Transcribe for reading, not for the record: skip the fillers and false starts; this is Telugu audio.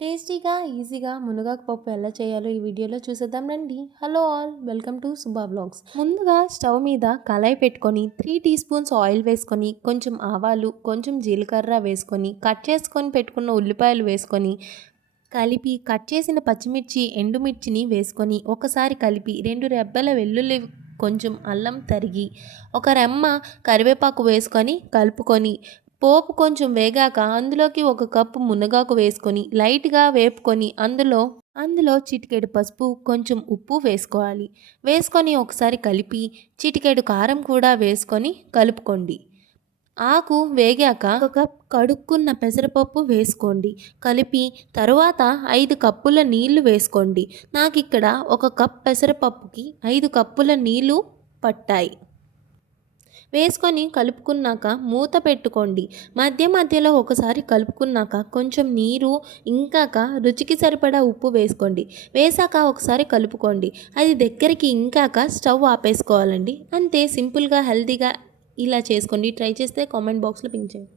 టేస్టీగా, ఈజీగా మునగాకు పప్పు ఎలా చేయాలో ఈ వీడియోలో చూసేద్దాం రండి. Hello all, welcome to Subha vlogs. ముందుగా స్టవ్ మీద కళాయి పెట్టుకొని 3 టీ స్పూన్స్ ఆయిల్ వేసుకొని, కొంచెం ఆవాలు, కొంచెం జీలకర్ర వేసుకొని, కట్ చేసుకొని పెట్టుకున్న ఉల్లిపాయలు వేసుకొని, కలిపి కట్ చేసిన పచ్చిమిర్చి, ఎండుమిర్చిని వేసుకొని ఒకసారి కలిపి 2 రెబ్బల వెల్లుల్లి, కొంచెం అల్లం తరిగి, ఒక రెమ్మ కరివేపాకు వేసుకొని కలుపుకొని, పోపు కొంచెం వేగాక అందులోకి 1 కప్పు మునగాకు వేసుకొని లైట్‌గా వేపుకొని అందులో చిటికెడు పసుపు, కొంచెం ఉప్పు వేసుకోవాలి. వేసుకొని ఒకసారి కలిపి చిటికెడు కారం కూడా వేసుకొని కలుపుకోండి. ఆకు వేగాక 1 కప్ కడుక్కున్న పెసరపప్పు వేసుకోండి. కలిపి తరువాత 5 కప్పుల నీళ్లు వేసుకోండి. నాకిక్కడ 1 కప్ పెసరపప్పుకి 5 కప్పుల నీళ్లు పట్టాయి. వేసుకొని కలుపుకున్నాక మూత పెట్టుకోండి. మధ్య మధ్యలో ఒకసారి కలుపుకున్నాక కొంచెం నీరు ఇంకాక రుచికి సరిపడా ఉప్పు వేసుకోండి. వేసాక ఒకసారి కలుపుకోండి. అది దగ్గరికి ఇంకాక స్టవ్ ఆపేసుకోవాలండి. అంతే, సింపుల్‌గా హెల్తీగా ఇలా చేసుకోండి. ట్రై చేస్తే కామెంట్ బాక్స్‌లో పింక్ చేయండి.